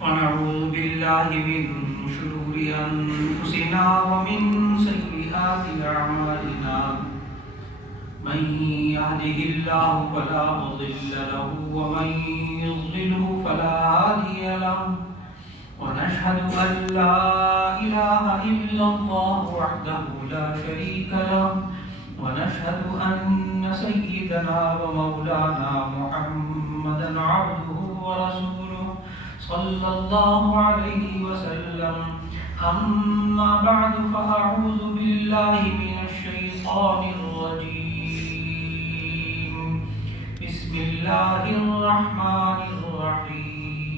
ونعوذ بالله من شرور أنفسنا ومن سيئات أعمالنا من يهده الله فلا مضل له ومن يضلله فلا هادي له ونشهد أن لا إله إلا الله وحده لا شريك له ونشهد أن سيدنا ومولانا محمدا عبده ورسوله صلى الله عليه وسلم. أما بعد فأعوذ بالله من الشيطان الرجيم. بسم الله الرحمن الرحيم.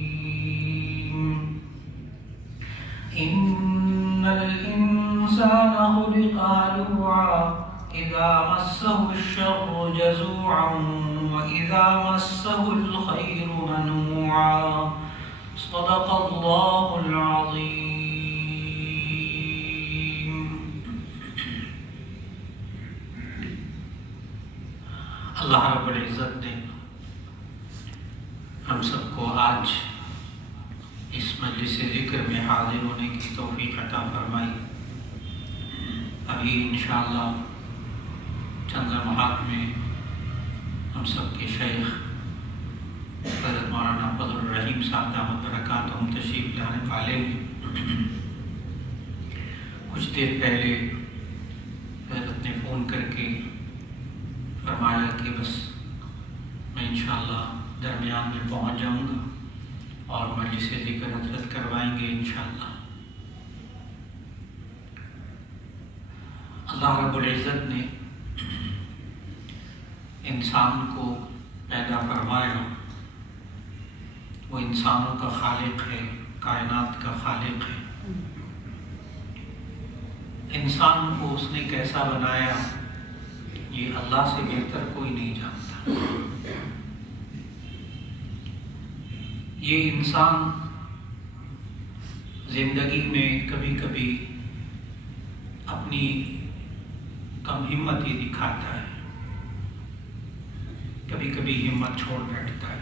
إن الإنسان خلق هلوعا إذا مسه الشر جزوعا وإذا مسه الخير منوعا. صدق الله العظيم. اللہ رب العزت نے ہم سب کو آج اس مجلس ذکر میں حاضر ہونے کی توفیق عطا فرمائی. ابھی انشاءاللہ چند لمحات میں ہم سب کے شیخ حضرت مولانا فضل الرحیم صاحب دامت برکاتہم تشریف لانے والے ہیں. کچھ دیر پہلے حضرت نے فون کر کے فرمایا کہ بس میں انشاءاللہ درمیان میں پہنچ جاؤں گا اور مجلس ذکر حضرت کروائیں گے انشاءاللہ. اللہ رب العزت نے انسان کو پیدا فرمایا. وہ انسانوں کا خالق ہے، کائنات کا خالق ہے. انسان کو اس نے کیسا بنایا یہ اللہ سے بہتر کوئی نہیں جانتا. یہ انسان زندگی میں کبھی کبھی اپنی کم ہمتی دکھاتا ہے، کبھی کبھی ہمت چھوڑ بیٹھتا ہے،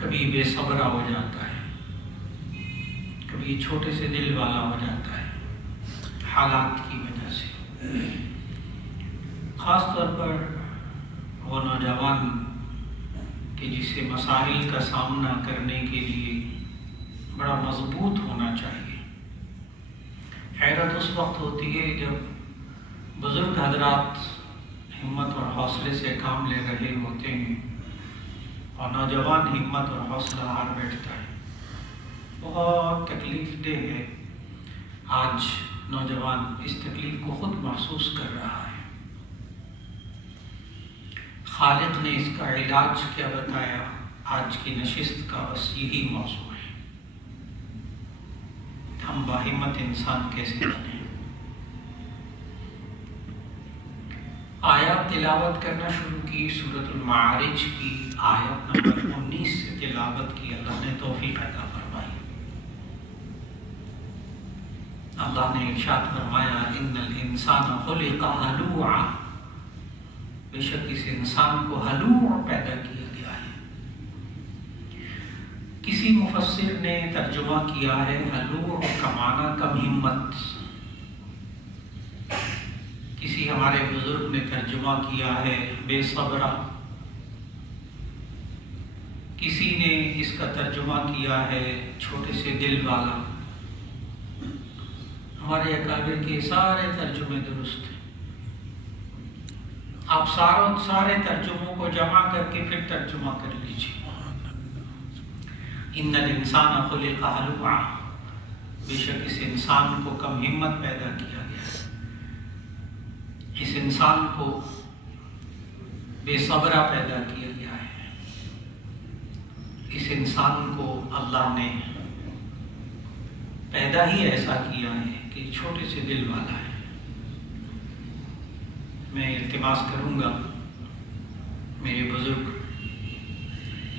کبھی بے صبرا ہو جاتا ہے، کبھی چھوٹے سے دل والا ہو جاتا ہے حالات کی وجہ سے. خاص طور پر وہ نوجوان کہ جسے مسائل کا سامنا کرنے کے لیے بڑا مضبوط ہونا چاہیے. حیرت اس وقت ہوتی ہے جب بزرگ حضرات ہمت اور حوصلے سے کام لے رہے ہوتے ہیں اور نوجوان ہمت اور حوصلہ ہار بیٹھتا ہے. بہت تکلیف دہ ہے. آج نوجوان اس تکلیف کو خود محسوس کر رہا ہے. خالق نے اس کا علاج کیا بتایا؟ آج کی نشست کا بس یہی موضوع ہے. ہم باہمت انسان کیسے بنیں؟ آیات تلاوت کرنا شروع کی. سورۃ المعارج کی آیت نمبر 19 سے تلاوت کی. اللہ نے توفیق عطا فرمائی. اللہ نے ارشاد فرمایا ان الانسان خلق ہلوعا. بے شک اس انسان کو ہلوع پیدا کیا گیا ہے. کسی مفسر نے ترجمہ کیا ہے ہلوع کا معنی کم ہمت. کسی ہمارے بزرگ نے ترجمہ کیا ہے بے صبرہ. کسی نے اس کا ترجمہ کیا ہے چھوٹے سے دل والا. ہمارے اکابر کے سارے ترجمے درست ہیں. آپ سارے ترجموں کو جمع کر کے پھر ترجمہ کر لیجیے. ان الانسان خلق ہلوعا. بے شک اس انسان کو کم ہمت پیدا کیا گیا. اس انسان کو بے صبرہ پیدا کیا گیا ہے. اس انسان کو اللہ نے پیدا ہی ایسا کیا ہے کہ چھوٹے سے دل والا ہے. میں التماس کروں گا میرے بزرگ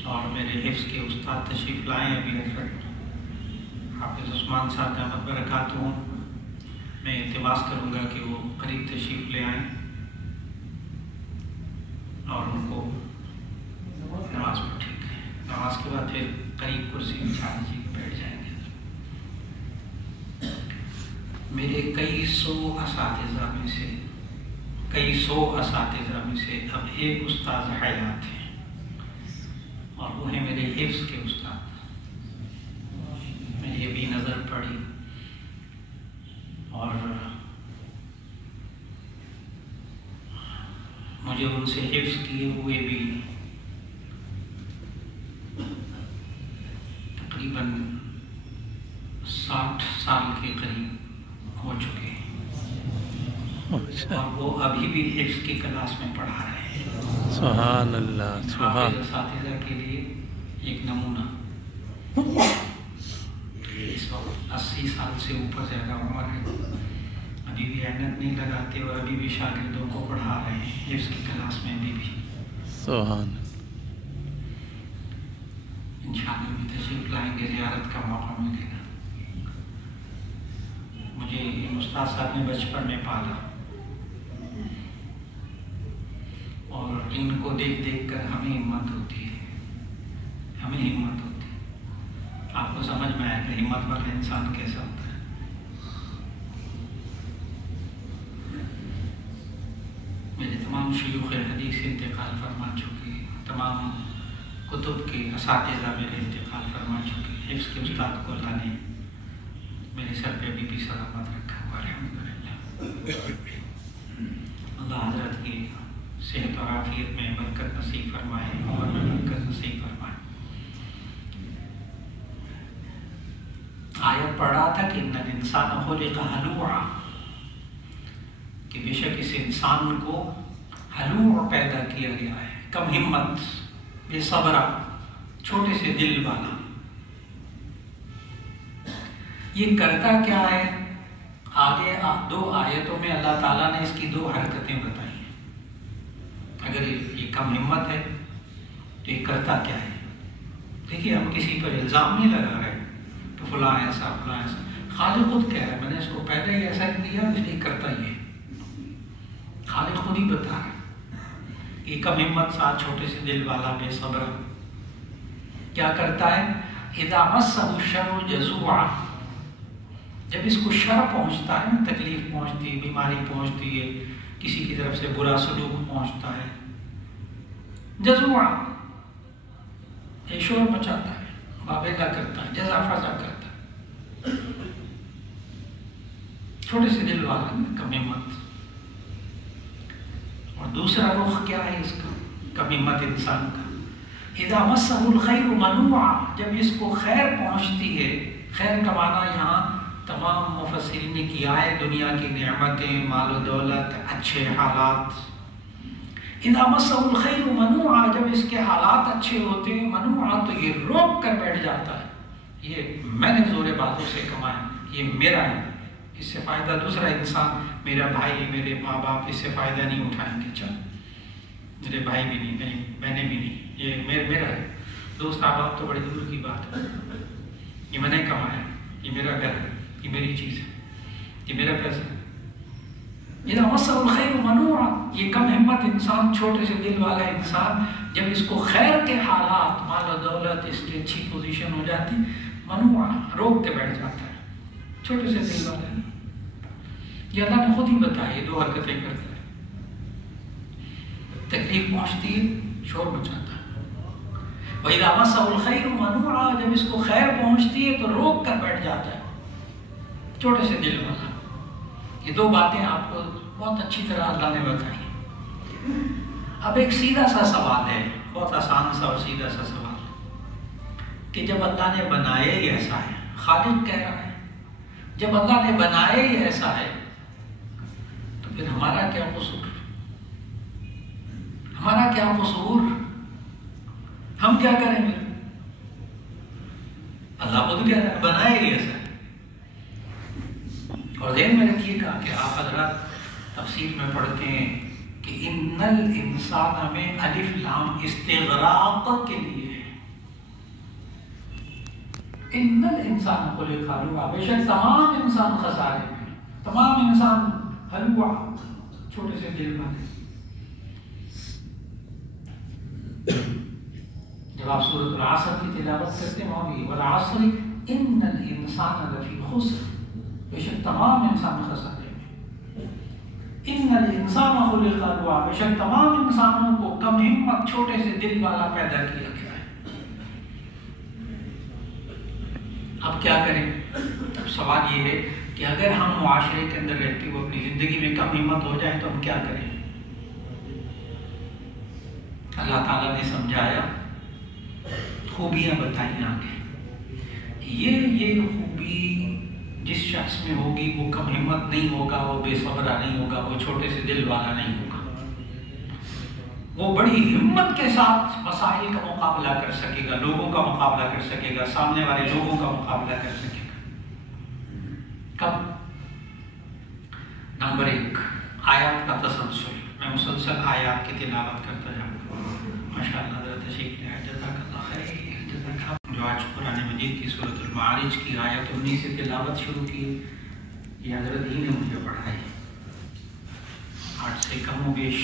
اور میرے حفظ کے استاد تشریف لائیں ابھی حضرت حافظ عثمان صاحب دامت برکاتہم. میں التماس کروں گا کہ وہ قریب تشریف لے آئیں اور ان کو نماز پڑھیں. نماز کے بعد پھر قریب کرسی بچھا دیجیے، بیٹھ جائیں گے۔ میرے کئی سو اساتذہ میں سے اب ایک استاد حیات ہیں، اور وہ ہیں میرے حفظ کے استاد۔ میری ابھی نظر پڑی اور مجھے ان سے حفظ کیے ہوئے بھی تقریباً 60 سال کے قریب ہو چکے ہیں، اور وہ ابھی بھی حفظ کی کلاس میں پڑھا رہے ہیں۔ سبحان اللہ، سبحان۔ اساتذہ کے لیے ایک نمونہ۔ اس وقت 80 سال سے اوپر زیادہ عمر ہے، ابھی بھی عینت نہیں لگاتے اور ابھی بھی شاگردوں کو پڑھا رہے ہیں حفظ کی کلاس میں بھی۔ سبحان۔ انشاءاللہ بھی تشریف لائیں گے، زیارت کا موقع ملے گا۔ مجھے ان استاد صاحب نے بچپن میں پالا، اور ان کو دیکھ دیکھ کر ہمیں ہمت ہوتی ہے، آپ کو سمجھ میں آئے کہ ہمت والا انسان کیسا ہوتا ہے۔ میرے تمام شیوخ حدیث انتقال فرما چکے، تمام کتب کے اساتذہ میرے انتقال فرما چکے، حفظ کے استاد کو اللہ نے میرے سر پہ ابھی بھی سلامت رکھا ہوا، الحمدللہ۔ اللہ حضرت کی صحت اور عافیت میں برکت نصیب فرمائے، عمر میں برکت نصیب فرمائے۔ آیت پڑھ رہا تھا کہ ان الانسان خلق ہلوعا، کہ بے شک اس انسان کو ہلوع پیدا کیا گیا ہے، کم ہمت، بے صبرا، چھوٹے سے دل والا۔ یہ کرتا کیا ہے؟ آگے 2 آیتوں میں اللہ تعالیٰ نے اس کی 2 حرکتیں بتائی ہیں۔ اگر یہ کم ہمت ہے تو یہ کرتا کیا ہے؟ دیکھیے، ہم کسی پر الزام نہیں لگا رہے تو فلاں ایسا فلاں ایسا، خالق خود کہہ رہا ہے میں نے اس کو پیدا ہی ایسا کیا اس لیے کرتا ہی ہے۔ خالق خود ہی بتا رہا ہے یہ کم ہمت ساتھ چھوٹے سے دل والا بے صبر کیا کرتا ہے؟ اذا مسہ الشر جزوعا، جب اس کو شر پہنچتا ہے، تکلیف پہنچتی ہے، بیماری پہنچتی ہے، کسی کی طرف سے برا سلوک پہنچتا ہے، جزوعا، یہ شور مچاتا ہے، بابیدہ کرتا ہے، جزا فضا کرتا ہے، چھوٹے سے دل والا، کم ہمت۔ اور دوسرا رخ کیا ہے اس کا، کم ہمت انسان کا؟ اذا مسہ الخیر منوعا، جب اس کو خیر پہنچتی ہے، خیر کا معنی یہاں تمام مفسرین نے کیا ہے دنیا کی نعمتیں، مال و دولت، اچھے حالات۔ اذا مسہ الخیر منوعا، جب اس کے حالات اچھے ہوتے ہیں، منوعا تو یہ روک کر بیٹھ جاتا ہے، یہ میں نے زور بازو سے کمایا، یہ میرا ہے، اس سے فائدہ دوسرا انسان، میرا بھائی، میرے ماں باپ اس سے فائدہ نہیں اٹھائیں گے، چل میرے بھائی بھی نہیں، میری بہنیں بھی نہیں، یہ میرا ہے، دوست احباب تو بڑی دور کی بات ہے، یہ میں نے کمایا، یہ میرا گھر ہے، یہ میری چیز ہے، یہ میرا پیسہ ہے۔ اذا مسہ الخیر منوعا، یہ کم ہمت انسان، چھوٹے سے دل والا انسان، جب اس کو خیر کے حالات، مال و دولت، اس کی اچھی پوزیشن ہو جاتی، منوعا، روک کے بیٹھ جاتا ہے، چھوٹے سے دل والا ہے۔ یہ اللہ نے خود ہی بتایا، یہ 2 حرکتیں کرتا ہے، تکلیف پہنچتی ہے، شور مچاتا ہے۔ وَإِذَا مَسَّهُ الْخَيْرُ مَنُوعًا، جب اس کو خیر پہنچتی ہے تو روک کر بیٹھ جاتا ہے، چھوٹے سے دل والا۔ یہ 2 باتیں آپ کو بہت اچھی طرح اللہ نے بتائی۔ اب ایک سیدھا سا سوال ہے، بہت آسان سا اور سیدھا سا سوال، کہ جب اللہ نے بنایا ہی ایسا ہے، خالق کہہ رہا ہے، جب اللہ نے بنایا ہی ایسا ہے تو پھر ہمارا کیا قصور؟ ہمارا کیا قصور؟ ہم کیا کریں گے؟ اللہ خود کہہ رہا ہے بنایا ہی ایسا ہے۔ اور ذہن میں رکھیے گا کہ آپ حضرات تفسیر میں پڑھتے ہیں کہ ان الانسان میں الف لام استغراق کے لیے ہے، ان الانسان خلق ہلوعا، بے شک تمام انسان خسارے میں، تمام انسان ہلوعا، چھوٹے سے دل والے۔ جب آپ سورۃ العصر کی تلاوت کرتے ہیں وہاں بھی والعصر ان الانسان لفی خسر، بے شک تمام انسان خسارے میں، ان الانسان خلق ہلوعا، بے شک تمام انسانوں کو کم ہمت چھوٹے سے دل والا پیدا کیا گیا ہے۔ اب کیا کریں؟ اب سوال یہ ہے کہ اگر ہم معاشرے کے اندر رہتے ہوئے اپنی زندگی میں کم ہمت ہو جائیں تو ہم کیا کریں؟ اللہ تعالیٰ نے سمجھایا، خوبیاں بتائیں آگے۔ یہ خوبی جس شخص میں ہوگی وہ کم ہمت نہیں ہوگا، وہ بے صبرا نہیں ہوگا، وہ چھوٹے سے دل والا نہیں ہوگا، وہ بڑی ہمت کے ساتھ مسائل کا مقابلہ کر سکے گا، لوگوں کا مقابلہ کر سکے گا، سامنے والے لوگوں کا مقابلہ کر سکے گا۔ کب؟ نمبر 1 آیات کا تسلسل، میں مسلسل آیات کی تلاوت کرتا جاؤں گا۔ ماشاءاللہ حضرت تشریف لے آئے، جزاک اللہ خیر۔ جو آج قرآن مجید کی سورۃ المعارج کی آیت 19 سے تلاوت شروع کی، یہ حضرت ہی نے مجھے پڑھائی، آج سے کم و بیش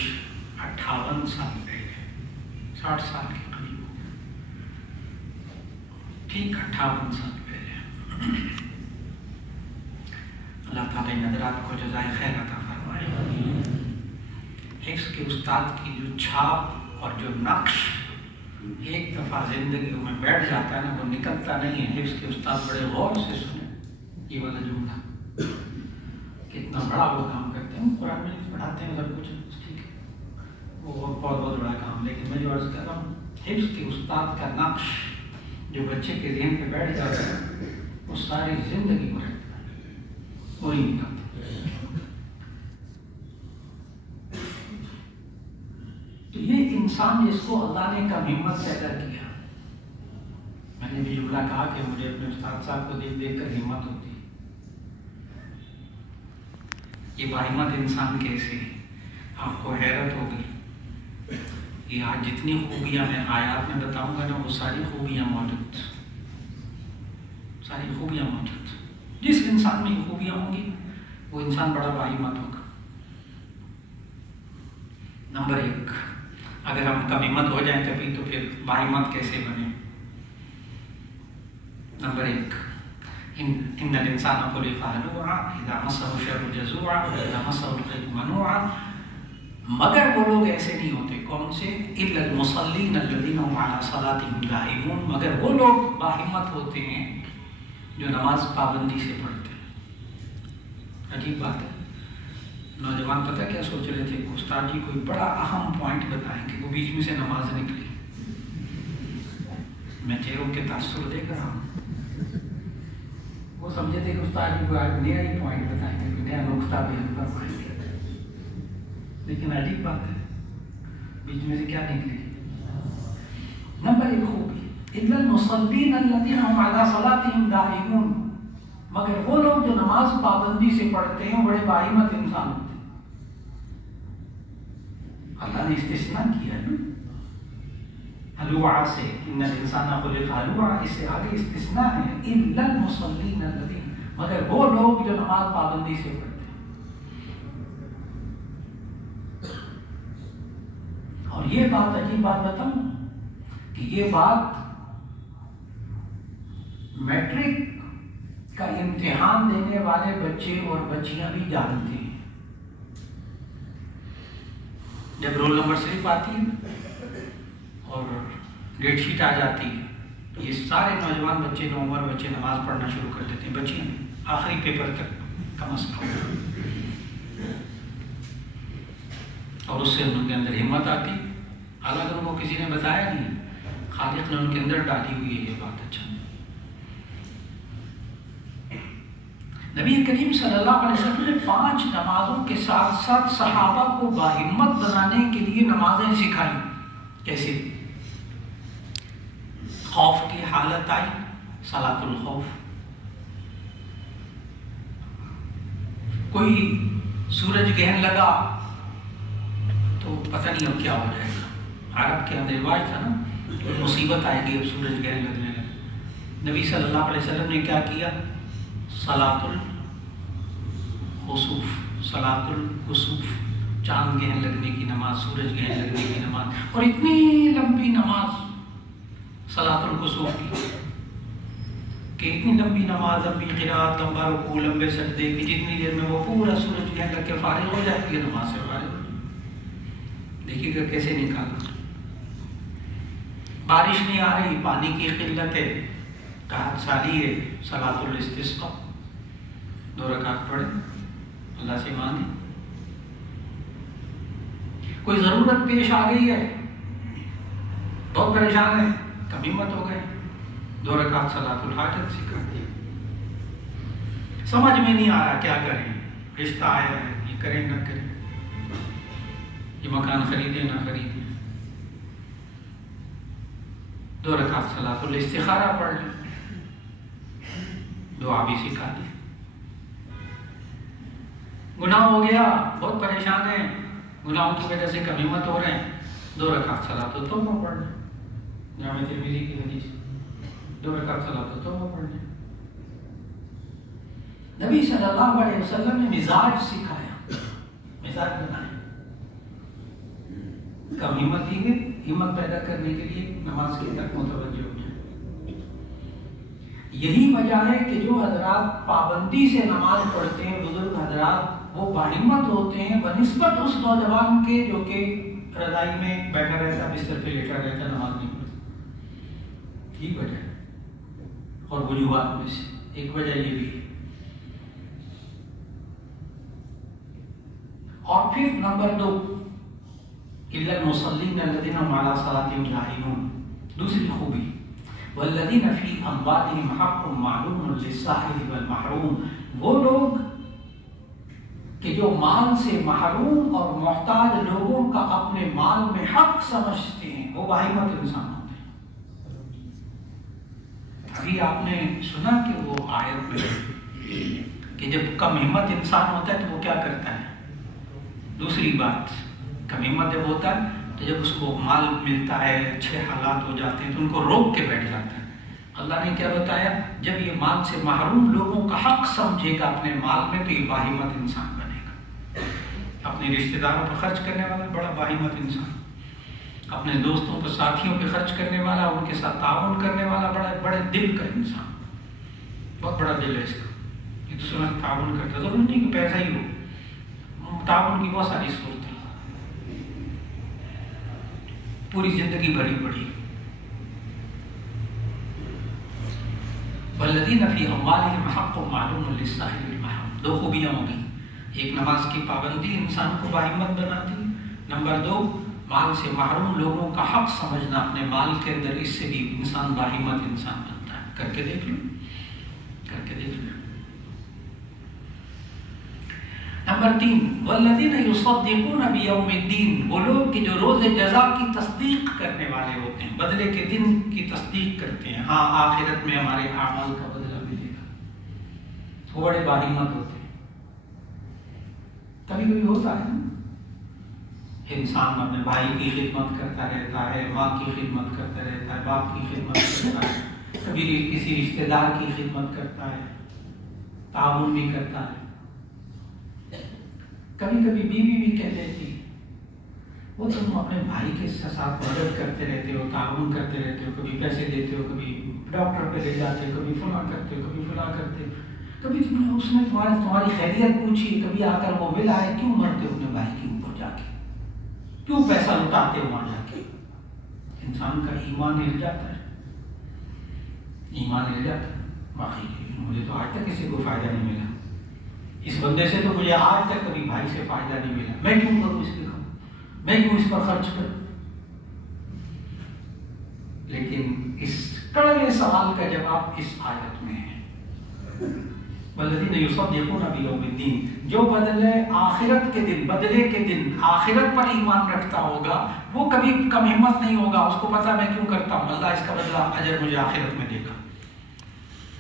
58 سال پہلے، 60 سال کے قریب ہو گئے، ٹھیک 58 سال پہلے۔ اللہ تعالیٰ ان حضرات کو جزائے خیر عطا فرمائے۔ حفظ کے استاد کی جو چھاپ اور جو نقش ایک دفعہ زندگیوں میں بیٹھ جاتا ہے نا، وہ نکلتا نہیں ہے۔ حفظ کے استاد بڑے غور سے سنیں یہ والا جملہ، کتنا بڑا وہ کام کرتے ہیں، قرآن میں پڑھاتے ہیں سب کچھ ٹھیک ہے، وہ بہت بہت بڑا کام، لیکن میں جو عرض کر رہا ہوں حفظ کے استاد کا نقش جو بچے کے ذہن پہ بیٹھ جاتا ہے وہ ساری زندگی میں رہتا ہے، وہ نہیں نکلتا۔ تو یہ انسان جس کو اللہ نے کم ہمت پیدا کیا، میں نے بھی جملہ کہا کہ مجھے اپنے استاد صاحب کو دیکھ دیکھ کر ہمت ہوتی، یہ باہمت انسان کیسے؟ آپ کو حیرت ہوگی، یہ آج جتنی خوبیاں میں آیات میں بتاؤں گا نا، وہ ساری خوبیاں موجود، ساری خوبیاں موجود۔ جس انسان میں یہ خوبیاں ہوں گی وہ انسان بڑا باہمت ہوگا۔ نمبر 1، اگر ہم کم ہمت ہو جائیں کبھی تو پھر باہمت کیسے بنے؟ نمبر 1، ان الانسان خلق ہلوعا اذا مسہ الشر جزوعا واذا مسہ الخیر منوعا، مگر وہ لوگ ایسے نہیں ہوتے، کون سے؟ الا المصلین الذین هم علی صلاتهم دائمون، مگر وہ لوگ باہمت ہوتے ہیں جو نماز پابندی سے پڑھتے ہیں۔ عجیب بات ہے، نوجوان پتہ کیا سوچ رہے تھے؟ استاد جی کوئی بڑا اہم پوائنٹ بتائیں گے، وہ بیچ میں سے نماز نکلی۔ میں چہروں کے تاثر دیکھ رہا ہوں، وہ سمجھے تھے کہ استاد جی کو آج نیا ہی پوائنٹ بتائیں گے، کوئی نیا نقطہ بیان فرمائیں گے، لیکن عجیب بات ہے بیچ میں سے کیا نکلی؟ نمبر 1 خوبی، الا المصلین الذین هم علی صلاتهم دائمون، مگر وہ لوگ جو نماز پابندی سے پڑھتے ہیں بڑے باہمت انسان ہوتے ہیں۔ اللہ نے استثناء کیا ہے ہلوعا سے، ان الانسان خلق ہلوعا، اس سے آگے استثناء ہے، الا المصلین الذین، مگر وہ لوگ جو نماز پابندی سے پڑھتے ہیں۔ اور یہ بات عجیب بات بتاؤں کہ یہ بات میٹرک کا امتحان دینے والے بچے اور بچیاں بھی جانتے ہیں۔ جب رول نمبر صرف آتی ہے اور ڈیٹ شیٹ آ جاتی ہے، یہ سارے نوجوان بچے، نوعمر بچے نماز پڑھنا شروع کر دیتے ہیں، بچیاں آخری پیپر تک کم از کم، اور اس سے ان کے اندر ہمت آتی، حالانکہ ان کو کسی نے بتایا نہیں، خالق نے ان کے اندر ڈالی ہوئی ہے یہ بات۔ اچھا، نبی کریم صلی اللہ علیہ وسلم نے 5 نمازوں کے ساتھ ساتھ صحابہ کو باہمت بنانے کے لیے نمازیں سکھائی۔ کیسے؟ خوف کی حالت آئی، صلاۃ الخوف، کوئی سورج گرہن لگا تو پتہ نہیں اب کیا ہو جائے گا، عرب کے اندر رواج تھا نا، کوئی مصیبت آئے گی اب سورج گرہن لگنے لگا۔ نبی صلی اللہ علیہ وسلم نے کیا کیا؟ صلاۃ الخسوف، صلاۃ الخسوف، چاند گہن لگنے کی نماز، سورج گہن لگنے کی نماز، اور اتنی لمبی نماز صلاۃ الکسوف کی کہ اتنی لمبی نماز، لمبی قرات، لمبا رکوع، لمبے سجدے کی جتنی دیر میں وہ پورا سورج گرہن کر کے فارغ ہو جاتی ہے، نماز سے فارغ ہو جاتی ہے۔ دیکھیے گا کیسے نکالا۔ بارش نہیں آ رہی، پانی کی قلت ہے، قحط سالی ہے، صلاۃ الاستسقاء 2 رکعت پڑھے، اللہ سے مانگے۔ کوئی ضرورت پیش آ گئی ہے، بہت پریشان ہے، کم ہمت ہو گئے، 2 رکعت صلاۃ الحاجت سے کر دی۔ سمجھ میں نہیں آ رہا کیا کریں، رشتہ آیا ہے، یہ کریں نہ کریں، یہ مکان خریدیں نہ خریدیں، 2 رکعت صلاۃ الاستخارہ پڑھ لیں، دعا بھی سکھا دی۔ گناہ ہو گیا، بہت پریشان ہیں، گناہوں کی وجہ سے کم ہمت ہو رہے ہیں، 2 رکعت صلاۃ التوبہ پڑھ لیں، جامع ترمذی کی حدیث، 2 رکعت صلاۃ التوبہ پڑھ لیں۔ نبی صلی اللہ علیہ وسلم نے مزاج سکھایا، مزاج بنائے، کم ہمت ہی ہے، ہمت پیدا کرنے کے لیے نماز کی طرف متوجہ ہو جائے۔ یہی وجہ ہے کہ جو حضرات پابندی سے نماز پڑھتے ہیں، بزرگ حضرات، وہ باہمت ہوتے ہیں بنسبت اس نوجوان کے جو کہ رضائی میں بیٹھا رہتا، بستر پہ لیٹا رہتا، نماز نہیں پڑھتا۔ یہ وجہ ہے، اور وجوہات میں سے ایک وجہ یہ بھی ہے۔ اور پھر نمبر 2، إِلَّا الْمُصَلِّينَ الَّذِينَ هُمْ عَلَىٰ صَلَاتِهِمْ دَائِمُونَ، دوسری خوبی، وَالَّذِينَ فِي أَمْوَالِهِمْ حَقٌّ مَّعْلُومٌ لِلسَّائِلِ وَالْمَحْرُومِ، وہ لوگ کہ جو مال سے محروم اور محتاج لوگوں کا اپنے مال میں حق سمجھتے ہیں، وہ باہمت انسان ہوتے ہیں۔ ابھی آپ نے سنا کہ وہ آیت میں کہ جب کم ہمت انسان ہوتا ہے تو وہ کیا کرتا ہے؟ دوسری بات، کم ہمت جب ہوتا ہے تو جب اس کو مال ملتا ہے، اچھے حالات ہو جاتے ہیں تو ان کو روک کے بیٹھ جاتا ہے۔ اللہ نے کیا بتایا؟ جب یہ مال سے محروم لوگوں کا حق سمجھے گا اپنے مال میں تو یہ باہمت انسان بنے گا۔ اپنے رشتہ داروں پر خرچ کرنے والا بڑا باہمت انسان، اپنے دوستوں پر، ساتھیوں پہ خرچ کرنے والا، ان کے ساتھ تعاون کرنے والا بڑے دل کا انسان، بہت بڑا دل ہے اس کا، یہ دوسروں سے تعاون کرتا، ضرور نہیں کہ پیسہ ہی ہو، تعاون کی بہت ساری صورتیں پوری زندگی بھری پڑی۔ وَالَّذِينَ فِي أَمْوَالِهِمْ حَقٌّ مَّعْلُومٌ لِلسَّائِلِ وَالْمَحْرُومِ، 2 خوبیاں ہوں گی، ایک نماز کی پابندی انسان کو باہمت بناتی، نمبر 2 مال سے محروم لوگوں کا حق سمجھنا اپنے مال کے اندر، اس سے بھی انسان باہمت انسان بنتا ہے۔ کر کے دیکھ لیں، کر کے دیکھ لیں۔ نمبر 3، وَالَّذِينَ يُصَدِّقُونَ بِيَوْمِ الدِّينِ، وہ لوگ کہ جو روز جزا کی تصدیق کرنے والے ہوتے ہیں، بدلے کے دن کی تصدیق کرتے ہیں، ہاں آخرت میں ہمارے اعمال کا بدلہ ملے گا، وہ بڑے باہمت ہوتے ہیں۔ کبھی کبھی ہوتا ہے انسان اپنے بھائی کی خدمت کرتا رہتا ہے، ماں کی خدمت کرتا رہتا ہے، باپ کی خدمت کرتا ہے، کبھی کسی رشتہ دار کی خدمت کرتا ہے، تعاون بھی کرتا ہے، کبھی کبھی بیوی بھی کہہ دیتی وہ تم اپنے بھائی کے ساتھ مدد کرتے رہتے ہو، تعاون کرتے رہتے ہو، کبھی پیسے دیتے ہو، کبھی ڈاکٹر پہ لے جاتے ہو، کبھی فلاں کرتے ہو، کبھی فلاں کرتے ہو، کبھی تم نے اس نے تمہاری خیریت پوچھی، کبھی آ کر وہ ملا ہے، کیوں مرتے ہو اپنے بھائی کے اوپر جا کے، کیوں پیسہ لٹاتے ہو وہاں جا کے؟ انسان کا ایمان ہل جاتا ہے، ایمان ہل جاتا ہے، باقی مجھے تو آج تک کسی کو فائدہ نہیں ملا، اس بندے سے تو مجھے آج تک کبھی بھائی سے فائدہ نہیں ملا، میں کیوں کروں اس کے کام، میں کیوں اس پر خرچ کروں؟ لیکن اس کڑے سوال کا جواب اس آیت میں ہے، وَالَّذِينَ يُصَدِّقُونَ بِيَوْمِ الدِّينِ، جو بدلے آخرت کے دن، بدلے کے دن آخرت پر ایمان رکھتا ہوگا وہ کبھی کم ہمت نہیں ہوگا، اس کو پتا میں کیوں کرتا ہوں، اللہ اس کا بدلہ اجر مجھے آخرت میں دے گا۔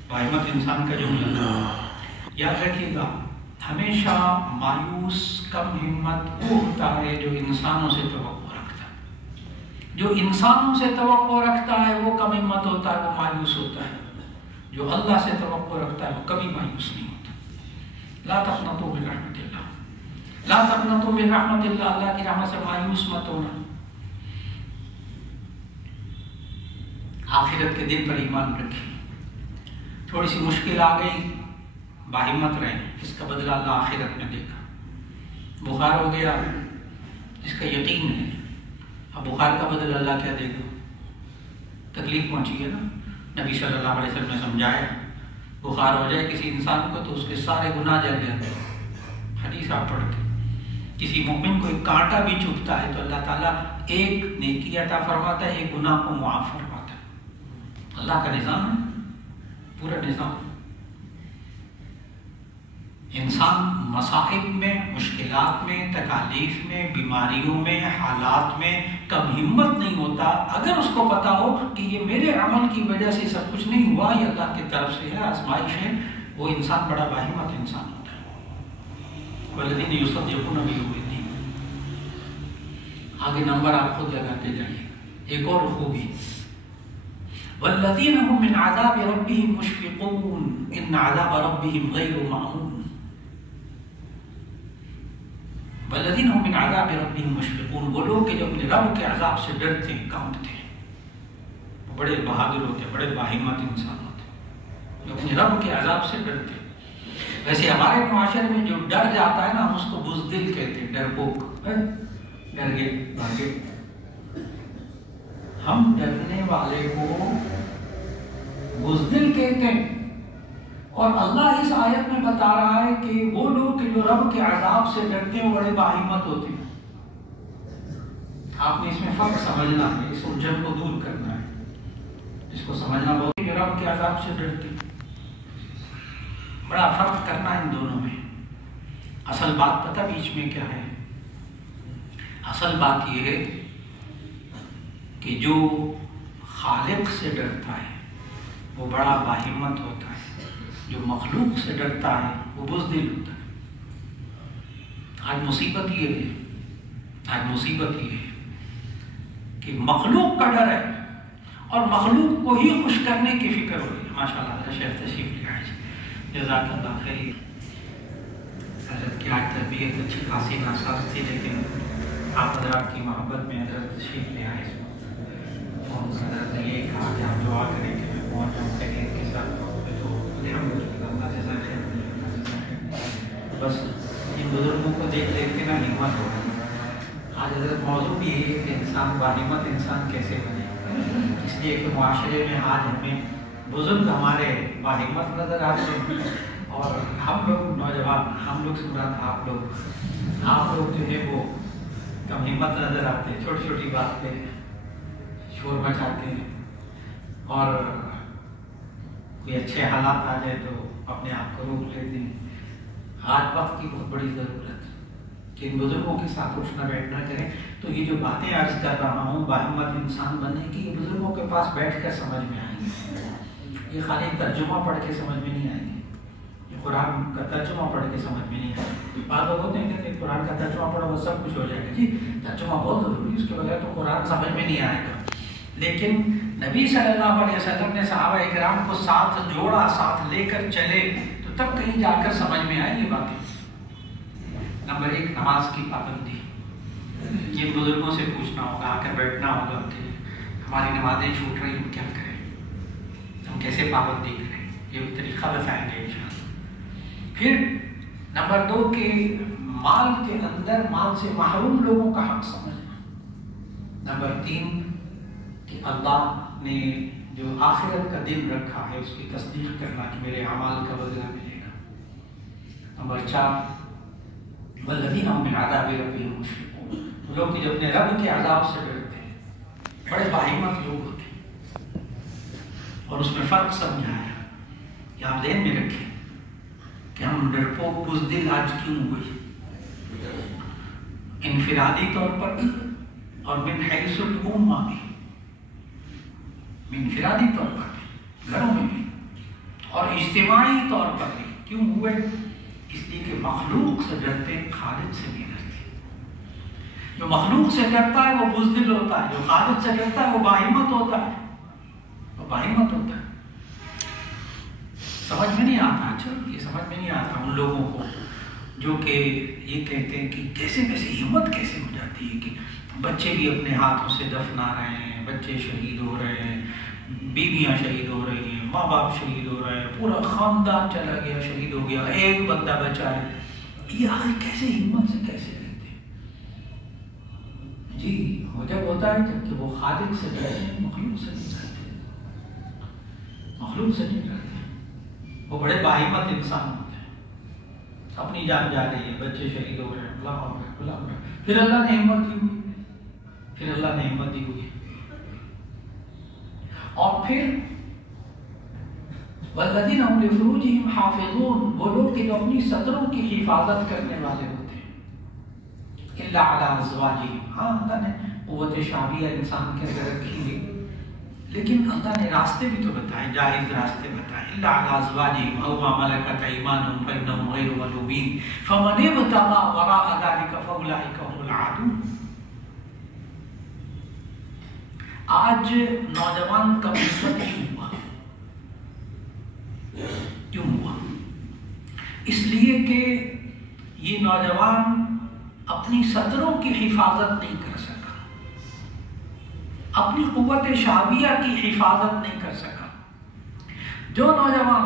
باہمت انسان کا جملہ یاد رکھیے گا، ہمیشہ مایوس کم ہمت وہ ہوتا ہے جو انسانوں سے توقع رکھتا ہے، جو انسانوں سے توقع رکھتا ہے وہ کم ہمت ہوتا ہے، وہ مایوس ہوتا ہے، جو اللہ سے توقع رکھتا ہے وہ کبھی مایوس نہیں ہوتا۔ لا تقنطوا من رحمت اللہ، لا تقنطوا من رحمت اللہ، اللہ کی رحمت سے مایوس مت ہونا۔ آخرت کے دن پر ایمان رکھیں. تھوڑی سی مشکل آ گئی، باہمت رہیں، اس کا بدلہ اللہ آخرت میں دے گا. بخار ہو گیا، اس کا یقین ہے، اب بخار کا بدلہ اللہ کیا دے گا؟ تکلیف پہنچی ہے نا. نبی صلی اللہ علیہ وسلم نے سمجھایا بخار ہو جائے کسی انسان کو تو اس کے سارے گناہ جل جاتے ہیں. حدیث آپ پڑھتے. کسی مومن کو ایک کانٹا بھی چبھتا ہے تو اللہ تعالیٰ ایک نیکی عطا فرماتا ہے، ایک گناہ کو معاف فرماتا ہے. اللہ کا نظام ہے، پورا نظام. انسان مصائب میں، مشکلات میں، تکالیف میں، بیماریوں میں، حالات میں کم ہمت نہیں ہوتا اگر اس کو پتا ہو کہ یہ میرے عمل کی وجہ سے سب کچھ نہیں ہوا، یہ اللہ کی طرف سے ہے، آزمائش ہے. وہ انسان بڑا باہمت انسان ہوتا ہے. والذین یصدقون بیوم الدین. آگے نمبر آپ خود لگاتے جائیے. ایک اور خوبی، والذین هم من عذاب ربهم مشفقون ان عذاب ربهم غیر معمون. والذین هم من عذاب ربهم مشفقون. وہ لوگ کہ جو اپنے رب کے عذاب سے ڈرتے ہیں، کانپتے ہیں. وہ بڑے بہادر ہوتے ہیں، بڑے باہمت انسان ہوتے ہیں جو اپنے رب کے عذاب سے ڈرتے ہیں. ویسے ہمارے معاشرے میں جو ڈر جاتا ہے نا، ہم اس کو بزدل کہتے ہیں، ڈرپوک. ڈر گئے بھاگے. ہم ڈرنے والے کو بزدل کہتے ہیں. اور اللہ اس آیت میں بتا رہا ہے کہ وہ لوگ کہ جو رب کے عذاب سے ڈرتے ہیں بڑے باہمت ہوتے ہیں. آپ نے اس میں فرق سمجھنا ہے، اس الجھن کو دور کرنا ہے. اس کو سمجھنا بہت کہ رب کے عذاب سے ڈرتے ہیں، بڑا فرق کرنا ان دونوں میں. اصل بات پتہ بیچ میں کیا ہے؟ اصل بات یہ ہے کہ جو خالق سے ڈرتا ہے وہ بڑا باہمت ہوتا ہے، جو مخلوق سے ڈرتا ہے وہ بزدل ہوتا ہے. آج مصیبت یہ ہے کہ مخلوق کا ڈر ہے اور مخلوق کو ہی خوش کرنے کی فکر ہو رہی ہے. ماشاء اللہ شیخ تشریف لے آئے، جزاک اللہ خیر. حضرت کی آج تربیت اچھی خاصی ناساز تھی، لیکن آپ حضرات کی محبت میں حضرت تشریف لے آئے. حضرت نے یہ کہا کہ آپ دعا کریں کہ میں پہنچ جاؤں خیریت کے ساتھ. تو الحمدللہ اللہ جزا خیر. بس ان بزرگوں کو دیکھ کے نا ہمت ہو رہی ہے. آج حضرت موضوع بھی ہے کہ انسان باہمت انسان کیسے بنے. اس لیے کہ معاشرے میں آج ہمیں بزرگ ہمارے باہمت نظر آتے ہیں اور ہم لوگ نوجوان، ہم لوگ سنات آپ لوگ جو ہے وہ کم ہمت نظر آتے ہیں. چھوٹی چھوٹی بات پہ شور مچاتے ہیں اور کوئی اچھے حالات آ جائے تو اپنے آپ کو روک لیتے ہیں. آج وقت کی بہت بڑی ضرورت کہ ان بزرگوں کے ساتھ اٹھنا بیٹھنا کریں. تو یہ جو باتیں عرض کر رہا ہوں باہمت انسان بننے کی، یہ بزرگوں کے پاس بیٹھ کر سمجھ میں آئیں گے. یہ خالی ترجمہ پڑھ کے سمجھ میں نہیں آئیں گے. یہ قرآن کا ترجمہ پڑھ کے سمجھ میں نہیں آئے گا. بعض لوگ ہوتے ہیں کہ قرآن کا ترجمہ پڑھو وہ سب کچھ ہو جائے گا. جی ترجمہ بہت ضروری ہے، اس کے بغیر تو قرآن سمجھ میں نہیں آئے گا. لیکن نبی صلی اللہ علیہ وسلم نے صحابہ اکرام کو ساتھ جوڑا، ساتھ لے کر چلے تو تب کہیں جا کر سمجھ میں آئے یہ باتیں. نمبر 1 نماز کی پابندی. یہ بزرگوں سے پوچھنا ہوگا، آ کر بیٹھنا ہوگا کہ ہماری نمازیں چھوٹ رہی ہم کیا کریں، ہم کیسے پابندی کریں. یہ بھی طریقہ بتائیں گے انشاءاللہ. پھر نمبر 2 کہ مال کے اندر مال سے محروم لوگوں کا حق سمجھنا. نمبر 3 کہ اللہ نے جو آخرت کا دن رکھا ہے اس کی تصدیق کرنا کہ میرے اعمال کا بدلہ ملے گا. نمبر 4 والذین هم من عذاب ربهم مشفقون. لوگ جو اپنے رب کے عذاب سے ڈرتے ہیں بڑے باہمت لوگ ہوتے ہیں. اور اس میں فرق سمجھایا کہ آپ ذہن میں رکھیں کہ ہم ڈرپوک بزدل آج کیوں ہوئی. انفرادی طور پر اور من حیث الامہ بھی، انفرادی طور پر بھی، گھروں میں بھی، اور اجتماعی طور پر بھی. کیوں ہوئے؟ اس لیے کہ مخلوق سے ڈرتے خالق سے نہیں ڈرتے. جو مخلوق سے ڈرتا ہے وہ بزدل ہوتا ہے، جو خالق سے ڈرتا ہے وہ باہمت ہوتا ہے. سمجھ میں نہیں آتا. اچھا یہ سمجھ میں نہیں آتا ان لوگوں کو جو کہ یہ کہتے ہیں کہ کیسے ہمت کیسے ہو جاتی ہے کہ بچے بھی اپنے ہاتھوں سے دفنا رہے ہیں، بچے شہید ہو رہے ہیں، بیویاں شہید ہو رہی ہیں، ماں باپ شہید ہو رہے ہیں، پورا خاندان چلا گیا، شہید ہو گیا، ایک بندہ بچا ہے. یہ آج کیسے ہمت سے کیسے رہتے ہیں؟ جی جب ہوتا ہے جب کہ وہ خالق سے ڈرتے ہیں، مخلوق سے نہیں ڈرتے، مخلوق سے نہیں ڈرتے. وہ بڑے باہمت انسان ہوتے ہیں. اپنی جان جا رہی ہے، بچے شہید ہو رہے ہیں، اللہ اکبر اللہ اکبر. پھر اللہ نے ہمت دی ہوئی، پھر اللہ نے ہمت دی ہوئی. اور پھر والذین هم لفروجهم حافظون، وہ لوگ کہ جو اپنی ستروں کی حفاظت کرنے والے ہوتے ہیں. الا علی ازواجہم، ہاں اللہ نے قوت شعبیہ انسان کے اندر رکھی ہے، لیکن اللہ نے راستے بھی تو بتائے، جائز راستے بتائے. الا علی ازواجہم او ما ملکت ایمانہم فانہم غیر ملومین فمن ابتغى وراء ذلک فاولئک هم العادون. آج نوجوان کا مطلب کیوں ہوا؟ اس لیے کہ یہ نوجوان اپنی ستروں کی حفاظت نہیں کر سکا، اپنی قوت شعبیہ کی حفاظت نہیں کر سکا. جو نوجوان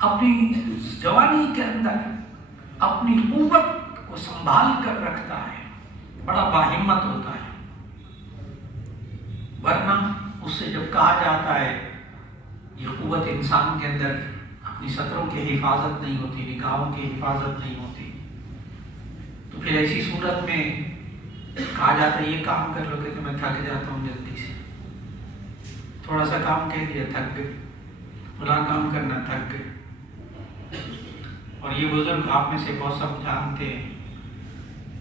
اپنی جوانی کے اندر اپنی قوت کو سنبھال کر رکھتا ہے بڑا باہمت ہوتا ہے. ورنہ اس سے جب کہا جاتا ہے یہ قوت انسان کے اندر اپنی ستروں کی حفاظت نہیں ہوتی، نگاہوں کی حفاظت نہیں ہوتی، تو پھر ایسی صورت میں کہا جاتا ہے یہ کام کر لو کہ میں تھک جاتا ہوں جلدی سے، تھوڑا سا کام کہہ دیا تھک گئے، فلاں کام کرنا تھک گئے. اور یہ بزرگ آپ میں سے بہت سب جانتے ہیں،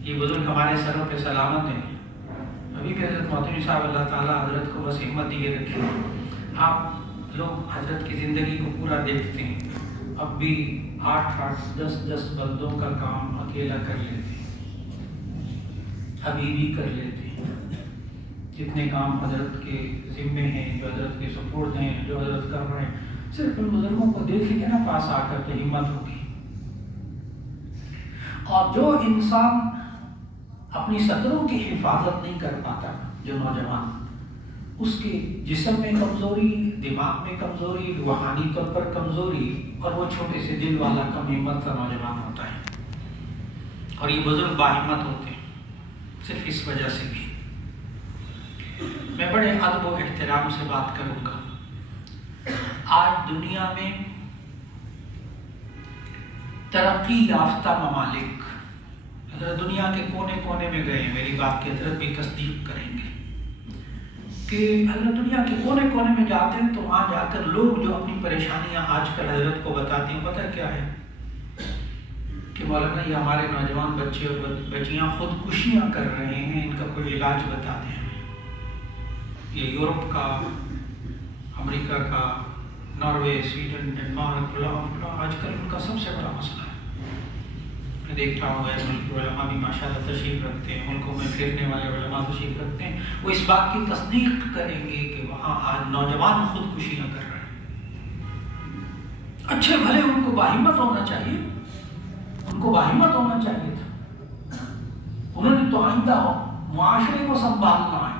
یہ بزرگ ہمارے سروں پہ سلامت ہیں. ابھی بھی حضرت محترم صاحب اللہ تعالیٰ حضرت کو بس ہمت دیے رکھے. آپ لوگ حضرت کی زندگی کو پورا دیکھتے ہیں، اب بھی 8 10 بندوں کا کام اکیلا کر لیتے ہیں، ابھی بھی کر لیتے ہیں. جتنے کام حضرت کے ذمے ہیں، جو حضرت کے سپورٹ ہیں، جو حضرت کر رہے ہیں، صرف ان بزرگوں کو دیکھیں گے نا پاس آ کر تو ہمت ہوگی. اور جو انسان اپنی ستروں کی حفاظت نہیں کر پاتا، جو نوجوان، اس کے جسم میں کمزوری، دماغ میں کمزوری، روحانی طور پر کمزوری، اور وہ چھوٹے سے دل والا کم ہمت کا نوجوان ہوتا ہے. اور یہ بزرگ باہمت ہوتے ہیں صرف اس وجہ سے بھی. میں بڑے ادب و احترام سے بات کروں گا. آج دنیا میں ترقی یافتہ ممالک، حضرت دنیا کے کونے کونے میں گئے ہیں، میری بات کی حضرت بھی تصدیق کریں گے کہ حضرت دنیا کے کونے کونے میں جاتے ہیں تو وہاں جا کر لوگ جو اپنی پریشانیاں آج کل حضرت کو بتاتے ہیں، پتہ کیا ہے کہ مولانا یہ ہمارے نوجوان بچے اور بچیاں خودکشیاں کر رہے ہیں، ان کا کوئی علاج بتا دیں ہمیں. یہ یورپ کا، امریکہ کا، ناروے، سویڈن، ڈنمارک، آج کل ان کا سب سے بڑا مسئلہ ہے. میں دیکھتا ہوں ملک کے علماء بھی ماشاءاللہ تشریف رکھتے ہیں، ملکوں میں پھرنے والے علماء تشریف رکھتے ہیں، وہ اس بات کی تصدیق کریں گے کہ وہاں آج نوجوان خودکشیاں کر رہے ہیں. اچھے بھلے ان کو باہمت ہونا چاہیے، ان کو باہمت ہونا چاہیے تھا، انہوں نے تو آئندہ معاشرے کو سنبھالنا ہے،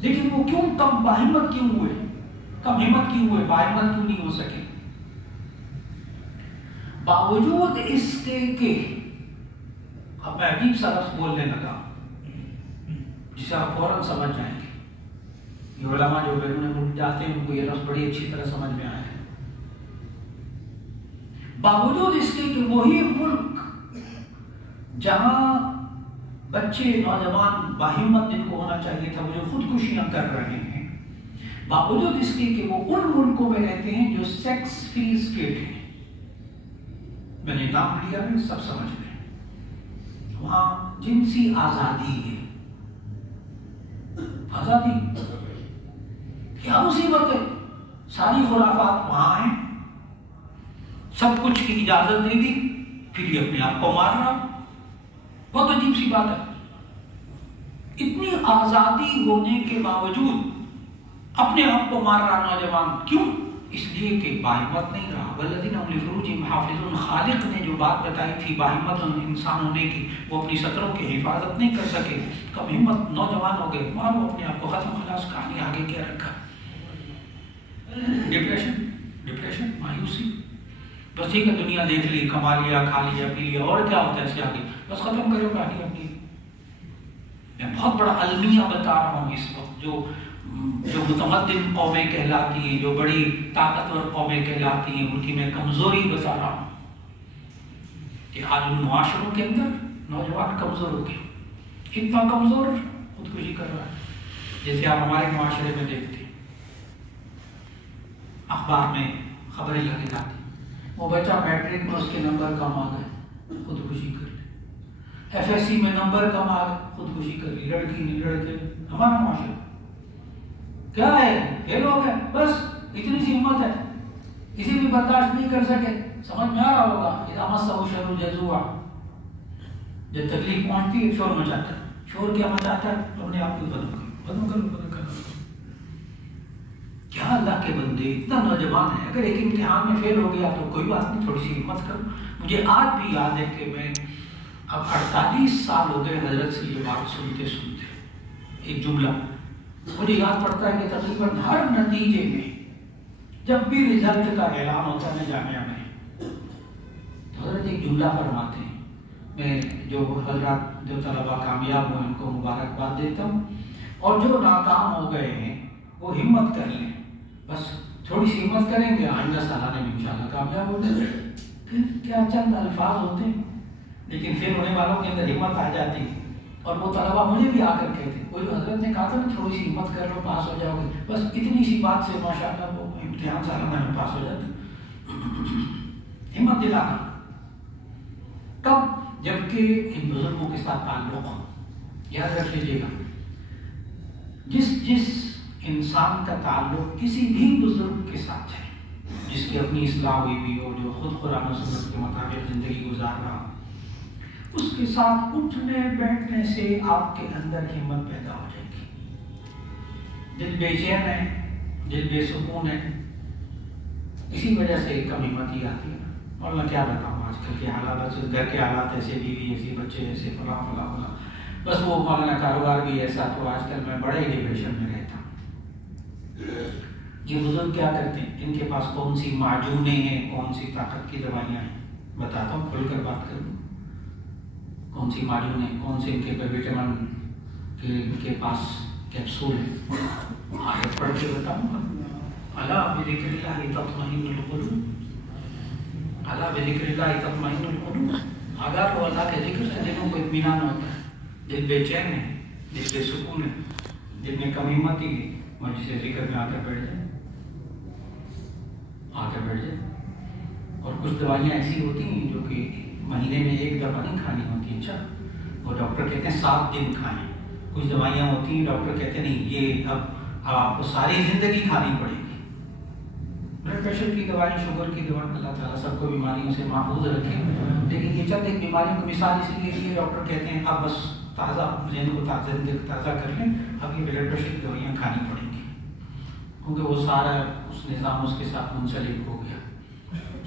لیکن وہ کیوں کم باہمت کیوں ہوئے، کم ہمت کیوں ہوئے، باہمت کیوں نہیں ہو سکے؟ باوجود اس کے کہ اب میں عجیب سا لفظ بولنے لگا جسے آپ فوراً سمجھ جائیں گے. یہ علماء جو بیرون ملک جاتے ہیں ان کو یہ لفظ بڑی اچھی طرح سمجھ میں آیا ہے. باوجود اس کے کہ وہی ملک جہاں بچے نوجوان باہمت جن کو ہونا چاہیے تھا وہ جو خودکشیاں کر رہے ہیں، باوجود اس کے کہ وہ ان ملکوں میں رہتے ہیں جو سیکس فری اسٹیٹ ہیں. میں نے نام لیا ہے، سب سمجھ گئے. وہاں جنسی آزادی ہے. آزادی کیا مصیبت ہے؟ ساری خرافات وہاں ہیں، سب کچھ کی اجازت دے دی، پھر یہ اپنے آپ کو مار رہا. بہت عجیب سی بات ہے. اتنی آزادی ہونے کے باوجود اپنے آپ کو مار رہا نوجوان. کیوں؟ اس لیے کہ باہمت نہیں رہا. والذین هم لفروجہم حافظون، خالق نے جو بات بتائی تھی باہمت انسان ہونے کی، وہ اپنی ستروں کی حفاظت نہیں کر سکے، کم ہمت نوجوان ہو گئے، مارو اپنے آپ کو، ختم، خلاص، کہانی آگے کیا رکھا. ڈپریشن مایوسی، بس ٹھیک ہے دنیا دیکھ لی، کما لیا، کھا لیا، پی لیا، اور کیا ہوتا ہے اس سے آگے، بس ختم کرو کہانی اپنی۔ میں بہت بڑا المیہ بتا رہا ہوں اس وقت، جو متمدن قومیں کہلاتی ہیں، جو بڑی طاقتور قومیں کہلاتی ہیں، ان کی میں کمزوری بتا رہا ہوں کہ آج ان معاشروں کے اندر نوجوان کمزور ہو گئے، اتنا کمزور خودکشی کر رہا ہے، جیسے آپ ہمارے معاشرے میں دیکھتے ہیں، اخبار میں خبریں لگی جاتی، وہ بچہ میٹرک میں اس کے نمبر کم آ گئے، خودکشی کر لی، FSC میں نمبر کم آ گئے، خودکشی کر لی، لڑکی نہیں لڑکے، ہمارا معاشرہ کیا ہے، فیل ہو گئے، بس اتنی سی ہمت ہے، کسی بھی برداشت نہیں کر سکے، سمجھ میں آ رہا ہوگا، اذا مسہ الشر جزوعا، جب تکلیف پہنچتی ہے شور مچاتا ہے، شور کیا مچاتا ہے، اپنے آپ کو ختم کرو۔ کیا اللہ کے بندے اتنا نوجوان ہے، اگر ایک امتحان میں فیل ہو گیا تو کوئی بات نہیں، تھوڑی سی ہمت کرو۔ مجھے آج بھی یاد ہے کہ میں اب 48 سال ہو گئے حضرت سے یہ بات سنتے سنتے، ایک جملہ مجھے یاد پڑتا ہے کہ تقریباً ہر نتیجے میں جب بھی رزلٹ کا اعلان ہوتا ہے جامعہ میں، تو حضرت ایک جملہ فرماتے ہیں، میں جو حضرات جو طلبہ کامیاب ہوئے ان کو مبارکباد دیتا ہوں، اور جو ناکام ہو گئے ہیں وہ ہمت کر لیں، بس تھوڑی سی ہمت کریں گے، آئندہ سالانہ میں انشاءاللہ کامیاب ہو جائیں۔ پھر کیا چند الفاظ ہوتے ہیں، لیکن پھر ہونے والوں کے اندر ہمت آ جاتی ہے، اور وہ طلبہ مجھے بھی آ کر کہتے ہیں، کوئی حضرت نے کہا تھا نا تھوڑی سی ہمت کر لو پاس ہو جاؤ گے، بس اتنی سی بات سے ماشاءاللہ وہ امتحان سالانہ میں پاس ہو جاتے۔ ہمت دلانا کب؟ جبکہ ان بزرگوں کے ساتھ تعلق ہو۔ یاد رکھ لیجیے گا، جس انسان کا تعلق کسی بھی بزرگ کے ساتھ ہے، جس کی اپنی اصلاح ہوئی بھی ہو، جو خود قرآن و سنت کے مطابق زندگی گزار رہا ہو، اس کے ساتھ اٹھنے بیٹھنے سے آپ کے اندر ہمت پیدا ہو جائے گی۔ دل بے چین ہے، دل بے سکون ہے، اسی وجہ سے کم ہمتی آتی ہے۔ اور میں کیا بتاؤں آج کل کے حالات، گھر کے حالات ایسے، بیوی ایسی، بچے ایسے، فلاں فلاں فلاں، بس وہ مولانا کاروبار بھی ایسا، تو آج کل میں بڑے ہی ڈپریشن میں رہتا ہوں۔ یہ بزرگ کیا کرتے ہیں، ان کے پاس کون سی معجونیں ہیں، کون سی طاقت کی دوائیاں ہیں، بتاتا ہوں، کھل کر بات کروں، کون سی معجونیں، کون سے ان کے وٹامن کے ان کے پاس کیپسول ہے، آیت پڑھ کے بتاؤں، الا بذکر اللہ تطمئن القلوب، الا بذکر اللہ تطمئن القلوب، اگر وہ اللہ کے ذکر سے دلوں کو اطمینان ہوتا ہے، دل بے چین ہے، دل بے سکون ہے، دل میں کم ہمتی ہے، مجھ سے ذکر میں آ کر بیٹھ جائے، آ کر بیٹھ جائے۔ اور کچھ دوائیاں ایسی ہوتی ہیں جو کہ مہینے میں ایک دفعہ نہیں کھانی ہوتی ہیں، اچھا وہ ڈاکٹر کہتے ہیں 7 دن کھائیں، کچھ دوائیاں ہوتی ہیں ڈاکٹر کہتے ہیں نہیں یہ اب آپ کو ساری زندگی کھانی پڑے گی۔ بلڈ پریشر کی دوائی، شوگر کی دوائی، اللہ تعالیٰ سب کو بیماریوں سے محفوظ رکھے، لیکن یہ چند ایک بیماریوں کی مثال اس لیے کہ ڈاکٹر کہتے ہیں اب بس تازہ ذہن کو تازہ کر لیں، اب یہ بلڈ پریشر کی دوائیاں کھانی پڑیں گی، کیونکہ وہ سارا اس نظام اس کے ساتھ منسلک ہو گیا۔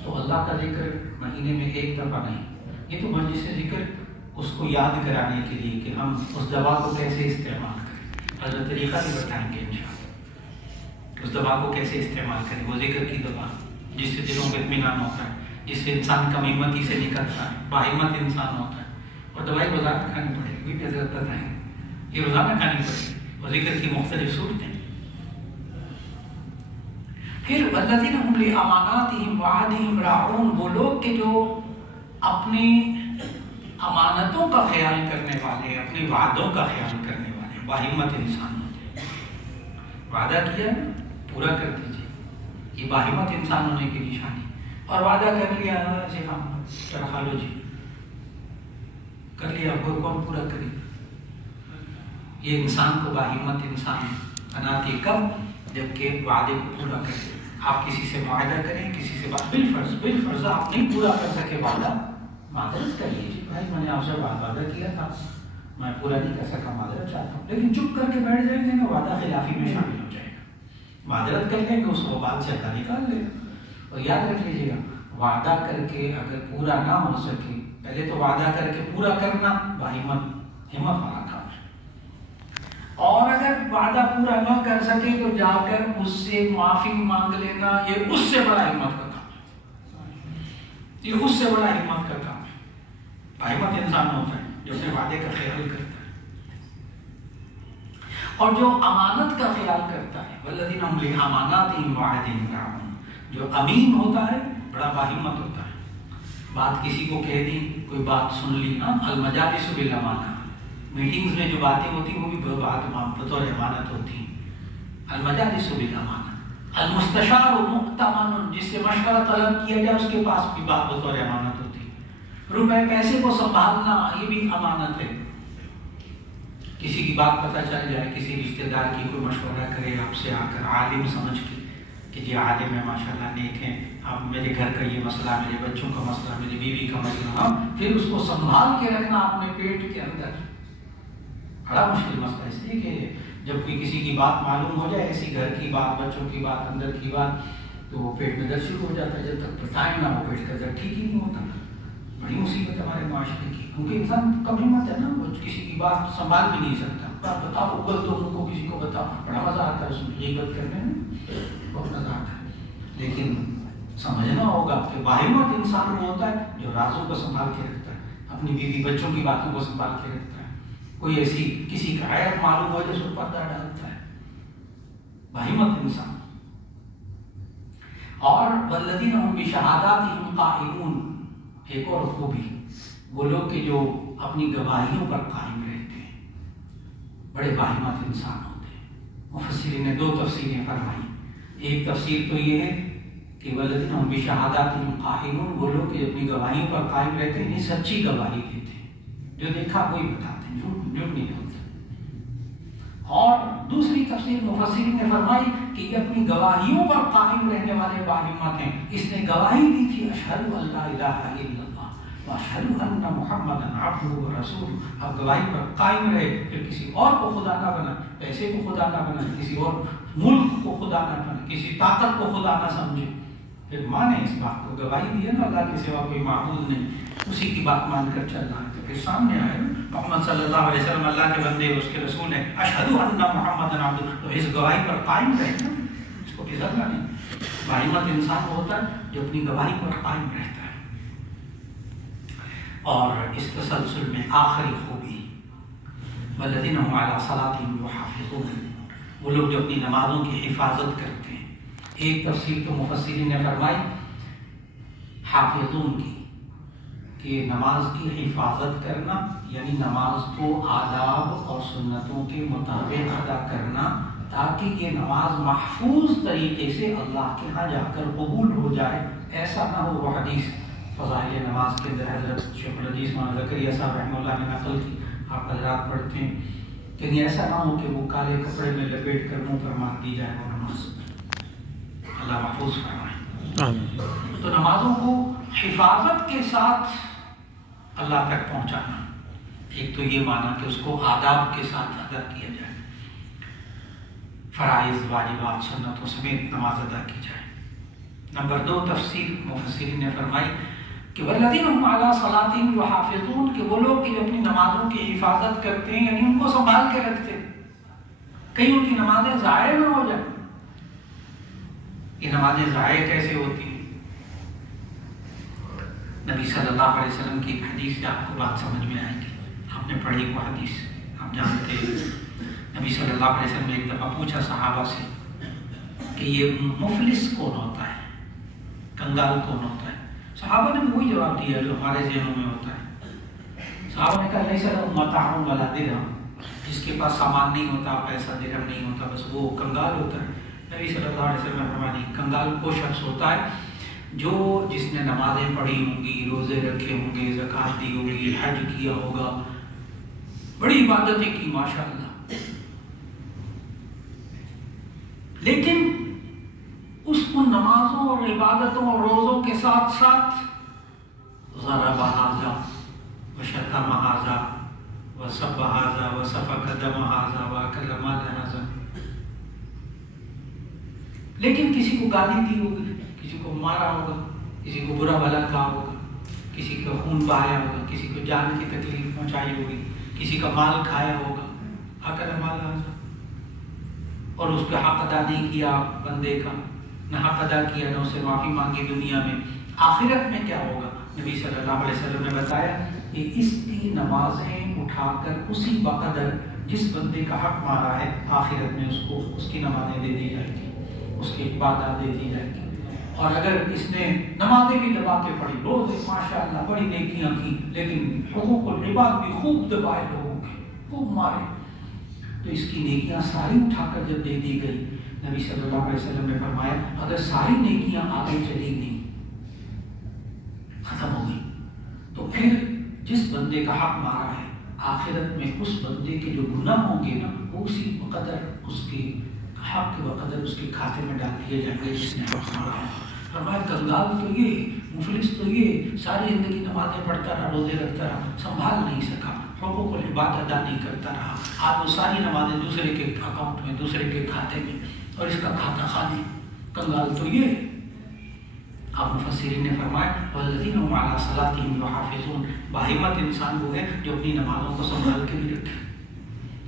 تو اللہ کا ذکر مہینے میں ایک دفعہ نہیں، یہ تو مجلس ذکر اس کو یاد کرانے کے لیے کہ ہم اس دوا کو کیسے استعمال کریں، حضرت طریقہ بھی بتائیں گے انشاءاللہ، اس دوا کو کیسے استعمال کریں، وہ ذکر کی دوا جس سے دلوں میں اطمینان ہوتا ہے، جس سے انسان کم ہمتی سے نکلتا ہے، باہمت انسان ہوتا ہے۔ اور دوائی روزانہ کھانی پڑے گی، بھی حضرت بتائیں یہ روزانہ کھانی پڑے گی، اور ذکر کی مختلف صورتیں۔ پھر والذین هم لأماناتهم وعہدهم راعون، وہ لوگ کہ جو اپنی امانتوں کا خیال کرنے والے، اپنے وعدوں کا خیال کرنے والے، باہمت انسان ہوتے ہیں۔ وعدہ کیا پورا کر دیجیے، یہ باہمت انسان ہونے کی نشانی۔ اور وعدہ کر لیا جی ہاں چرخا لو جی، کر لیا، کوئی کون پورا کرے؟ یہ انسان کو باہمت انسان بناتی کب؟ جبکہ وعدے کو پورا کرے۔ آپ کسی سے معاہدہ کریں، کسی سے بالفرض آپ نہیں پورا کر سکے وعدہ، معذرت کر لیجیے، بھائی میں نے آپ سے وعدہ کیا تھا، میں پورا نہیں کر سکا، معذرت چاہتا ہوں، لیکن چپ کر کے بیٹھ جائیں گے نا، وعدہ خلافی میں شامل ہو جائے گا۔ معذرت کر لیں گے، اس کو بات سے اللہ نکال لے گا۔ اور یاد رکھ لیجیے گا، وعدہ کر کے اگر پورا نہ ہو سکے، پہلے تو وعدہ کر کے پورا کرنا باہمت، ہمت والا کام ہے۔ اور اگر وعدہ پورا نہ کر سکے تو جا کر اس سے معافی مانگ لینا، یہ اس سے بڑا ہمت کا کام ہے، یہ اس سے بڑا ہمت کا کام ہے۔ ہمت انسان ہوتا ہے جو اپنے وعدے کا خیال کرتا ہے اور جو امانت کا خیال کرتا ہے۔ والذین هم لأماناتهم وعهدهم راعون، جو امین ہوتا ہے بڑا باہمت ہوتا ہے۔ بات کسی کو کہہ دی، کوئی بات سن لی نا، المجالس بالامانہ، میٹنگز میں جو باتیں ہوتی ہیں وہ بھی بات بطور امانت ہوتی ہیں۔ المجالس بالامانہ، المستشار مؤتمن، جس سے مشورہ طلب کیا جائے اس کے پاس بھی بات بطور امانت ہوتی ہے۔ روپے پیسے کو سنبھالنا یہ بھی امانت ہے۔ کسی کی بات پتہ چل جائے، کسی رشتہ دار کی کوئی مشورہ کرے آپ سے آ کر عالم سمجھ کے کہ جی عالم ہے ماشاءاللہ نیک ہیں، اب میرے گھر کا یہ مسئلہ، میرے بچوں کا مسئلہ، میری بیوی کا مسئلہ، پھر اس کو سنبھال کے رکھنا اپنے پیٹ کے اندر بڑا مشکل مسئلہ۔ اس لیے کہ جب کوئی کسی کی بات معلوم ہو جائے، ایسی گھر کی بات، بچوں کی بات، اندر کی بات، تو وہ پیٹ میں درد شروع ہو جاتا ہے۔ جب تک بتائیں نہ وہ پیٹ کا درد ٹھیک ہی نہیں ہوتا۔ بڑی مصیبت ہے ہمارے معاشرے کی، کیونکہ انسان کم ہمت ہے نا، وہ کسی کی بات سنبھال بھی نہیں سکتا۔ بات بتاؤ، اگل دو ان کو، کسی کو بتاؤ، بڑا مزہ آتا ہے اس میں، غیبت کرنے میں بہت مزہ آتا ہے۔ لیکن سمجھنا ہوگا کہ باہمت انسان وہ ہوتا ہے جو رازوں کو سنبھال کے رکھتا ہے، اپنی بیوی بچوں کی باتوں کو سنبھال کے رکھتا ہے، کوئی ایسی کسی کا عیب معلوم ہو جائے اس پر پردہ ڈالتا ہے، باہمت انسان۔ اور والذین هم بشہاداتہم قائمون، ایک اور خوبی، وہ لوگ کہ جو اپنی گواہیوں پر قائم رہتے ہیں، بڑے باہمت انسان ہوتے ہیں۔ مفسرین نے دو تفسیریں فرمائی۔ ایک تفسیر تو یہ ہے کہ والذین هم بشہاداتہم قائمون، وہ لوگ کہ اپنی گواہیوں پر قائم رہتے ہیں، سچی گواہی دیتے ہیں، جو دیکھا وہی بتاتے ہیں، جھوٹ نہیں بولتے۔ اور دوسری تفسیر مفسرین نے فرمائی کہ یہ اپنی گواہیوں پر قائم رہنے والے باہمت ہیں۔ اس نے گواہی دی تھی اشہد ان لا الہ الا اللہ واشہد ان محمدا عبدہ ورسولہ، اب گواہی پر قائم رہے، پھر کسی اور کو خدا نہ بنا، پیسے کو خدا نہ بنا، کسی اور ملک کو خدا نہ بنا، کسی طاقت کو خدا نہ سمجھے، پھر مانے اس بات کو، گواہی دی ہے نا اللہ کے سوا کوئی معبود نہیں، اسی کی بات مان کر چلنا ہے، تو پھر سامنے آئے محمد صلی اللہ علیہ وسلم اللہ کے بندے، اس کے رسول ہیں، اشہد ان محمدا عبدہ، تو اس گواہی پر قائم رہے نا، اس کو کسرنا نہیں۔ باہمت انسان ہوتا ہے جو اپنی گواہی پر قائم رہتا ہے۔ اور اس تسلسل میں آخری خوبی، والذین هم علی صلاتهم یحافظون، وہ لوگ جو اپنی نمازوں کی حفاظت کرتے ہیں۔ ایک تفسیر تو مفسرین نے فرمائی حافظون کی، کہ نماز کی حفاظت کرنا یعنی نماز کو آداب اور سنتوں کے مطابق ادا کرنا، تاکہ یہ نماز محفوظ طریقے سے اللہ کے ہاں جا کر قبول ہو جائے۔ ایسا نہ ہو، وہ حدیث فضائل نماز کے اندر حضرت شیخ الحدیث مولانا زکریا صاحب رحمہ اللہ نے نقل کی، آپ حضرات پڑھتے ہیں کہ ایسا نہ ہو کہ وہ کالے کپڑے میں لپیٹ کر منہ پر مار دی جائے وہ نماز، اللہ محفوظ فرمائے۔ تو نمازوں کو حفاظت کے ساتھ اللہ تک پہنچانا، ایک تو یہ مانا کہ اس کو آداب کے ساتھ ادا کیا جائے، فرائض واجبات سنتوں سمیت نماز ادا کی جائے۔ نمبر دو تفسیر مفسرین نے فرمائی کہ والذین هم علی صلاتہم یحافظون، کہ وہ لوگ کہ اپنی نمازوں کی حفاظت کرتے ہیں، یعنی ان کو سنبھال کے رکھتے ہیں، کہیں ان کی نمازیں ضائع نہ ہو جائیں۔ یہ نمازیں ضائع کیسے ہوتی ہیں؟ نبی صلی اللہ علیہ وسلم کی ایک حدیث سے آپ کو بات سمجھ میں آئے گی، ہم نے پڑھی وہ حدیث، آپ جانتے ہیں۔ نبی صلی اللہ علیہ وسلم نے ایک دفعہ پوچھا صحابہ سے کہ یہ مفلس کون ہوتا ہے، کنگال کون ہوتا ہے؟ صحابہ نے وہی جواب دیا جو ہمارے ذہنوں میں ہوتا ہے۔ صحابہ نے کہا لیس لہ متاع ولا درہم، جس کے پاس سامان نہیں ہوتا، پیسہ درہم نہیں ہوتا، بس وہ کنگال ہوتا ہے۔ نبی صلی اللہ علیہ وسلم نے فرمایا نہیں، کنگال وہ شخص ہوتا ہے جو جس نے نمازیں پڑھی ہوں گی، روزے رکھے ہوں گے، زکوٰۃ دی ہوگی، حج کیا ہوگا، بڑی عبادتیں کی ماشاءاللہ، لیکن اس کو نمازوں اور عبادتوں اور روزوں کے ساتھ ساتھ ضرب ھذا وشتم ھذا وسب ھذا وسفک دم ھذا واکل مال ھذا، لیکن کسی کو گالی دی ہوگی، کسی کو مارا ہوگا، کسی کو برا بھلا کہا ہوگا، کسی کا خون بہایا ہوگا، کسی کو جان کی تکلیف پہنچائی ہوگی، کسی کا مال کھایا ہوگا، آ کر ہمارا آزاد، اور اس کا حق ادا نہیں کیا بندے کا، نہ حق ادا کیا، نہ اسے معافی مانگی دنیا میں، آخرت میں کیا ہوگا؟ نبی صلی اللہ علیہ وسلم نے بتایا کہ اس کی نمازیں اٹھا کر اسی بقدر جس بندے کا حق مارا ہے آخرت میں اس کو اس کی نمازیں دے دی جائیں گی، اس کی عبادت دے دی جائیں گی۔ اور اگر اس نے نمازیں بھی دبا کے پڑھی، روزے ماشاءاللہ بڑی نیکیاں کی، لیکن حقوق العباد بھی خوب دبائے لوگوں کے، خوب مارے، تو اس کی نیکیاں ساری اٹھا کر جب دے دی گئی، نبی صلی اللہ علیہ وسلم نے فرمایا اگر ساری نیکیاں آگے چلی گئی، ختم ہو گئی، تو پھر جس بندے کا حق مارا ہے آخرت میں اس بندے کے جو گناہ ہوں گے نا، وہ اسی بقدر اس کے حق کے بقدر اس کے کھاتے میں ڈال دیے جائیں گے جس نے حق مارا ہے۔ فرمایا کنگال تو یہ، مفلس تو یہ، ساری زندگی نمازیں پڑھتا رہا، روزے رکھتا رہا، سنبھال نہیں سکا، حقوق العباد ادا نہیں کرتا رہا، آج وہ ساری نمازیں دوسرے کے اکاؤنٹ میں، دوسرے کے کھاتے میں، اور اس کا کھاتا خالی، کنگال تو یہ۔ آپ مفسرین نے فرمایا والذین هم علی صلاتهم یحافظون، باہمت انسان وہ ہے جو اپنی نمازوں کو سنبھال کے بھی رکھے،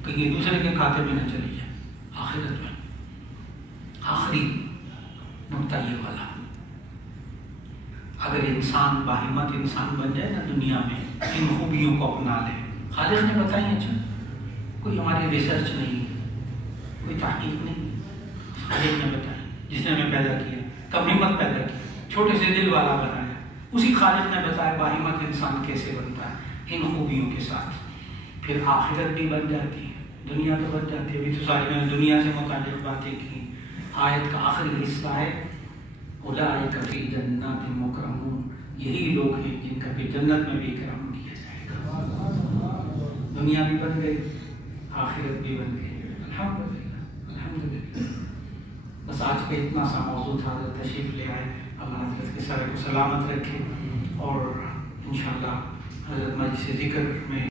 کہیں دوسرے کے کھاتے میں نہ چلی جائے آخرت میں۔ آخری نقطہ یہ والا، اگر انسان باہمت انسان بن جائے نا دنیا میں، ان خوبیوں کو اپنا لے، خالق نے بتائی اچھا، کوئی ہماری ریسرچ نہیں، کوئی تحقیق نہیں، خالق نے بتائی، جس نے ہمیں پیدا کیا، کب ہمت پیدا کی، چھوٹے سے دل والا بنایا، اسی خالق نے بتایا باہمت انسان کیسے بنتا ہے، ان خوبیوں کے ساتھ، پھر آخرت بھی بن جاتی ہے، دنیا تو بن جاتی ہے۔ ابھی تو ساری میں دنیا سے متعلق باتیں کی، آیت کا آخری حصہ ہے اولئک فی جنات مکرمون، یہی لوگ ہیں جن کا بھی جنت میں بھی اکرام کیا جائے گا۔ دنیا بھی بن گئی، آخرت بھی بن گئی، الحمدللہ الحمدللہ۔ بس آج کا اتنا سا موضوع تھا، تشریف لے آئے، اللہ حضرت کے سر کو سلامت رکھے، اور انشاءاللہ حضرت مجلس ذکر میں